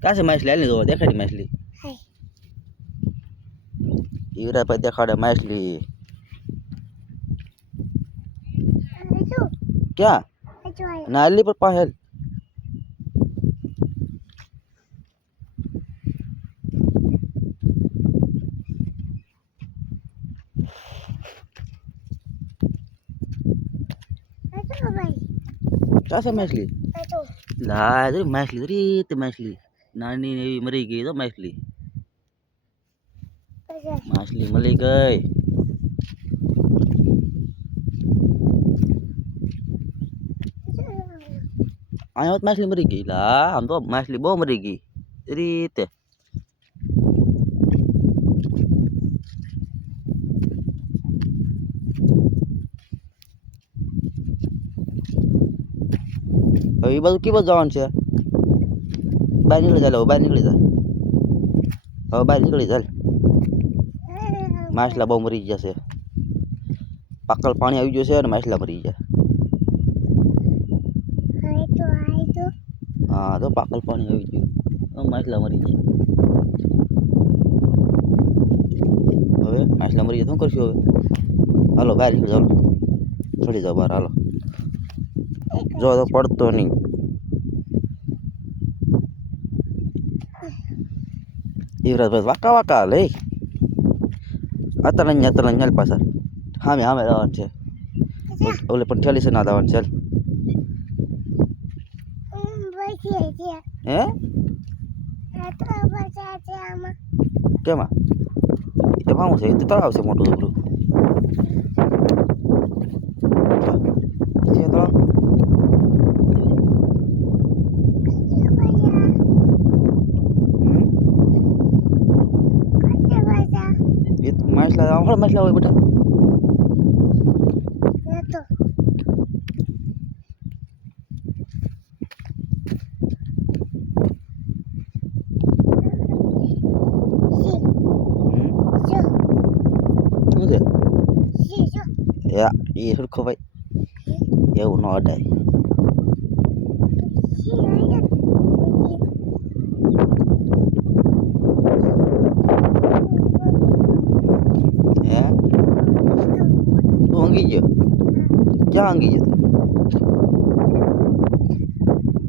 ક્યાં છે માછલી? હાલ ને જોવા દેખાડી માછલી. યુવરાજભાઈ દેખાડે માછલી. ક્યાં? ના હાલી પર પાસે. ક્યાં છે માછલી? લા જો માછલી રીત માછલી નાની એવી મરી ગઈ તો માછલી. માછલી મળી ગઈ. અહીંયા માછલી મરી ગઈ. લા આમ તો માછલી બહુ મરી ગઈ રીતે. હવે એ બાજુ કેવું જવાનું છે? બહાર નીકળી જાય. બહાર નીકળી જાય. હવે બહાર નીકળી જાય. માછલા બહુ મરી ગયા છે. પાકળ પાણી આવી ગયું છે અને માછલા મરી ગયા. હા તો પાકળ પાણી આવી ગયું. માછલા મરી ગયા. હવે માછલા મરી ગયા શું કરશું હવે? હાલો બહાર નીકળી ચાલો. ચડી જાઓ બહાર હાલો. જો તો પડતો નહીં. યુવરાજભાઈ વાકા વાકા લે. અતરંજ પાછા સામે જવાનું છે. ઓલે પણ ઠેલી છે ના જવાનું છે. હે કેમાં? એમાં શું છે? એ તો તળાવ છે મોટું જબરું. તળાવ માછલા માછલા હોય બેટા. શું છે? એ સરખો ભાઈ એવું ન અડાય. હે તું ઊંઘી ગયો? ક્યાં ઊંઘી ગયો?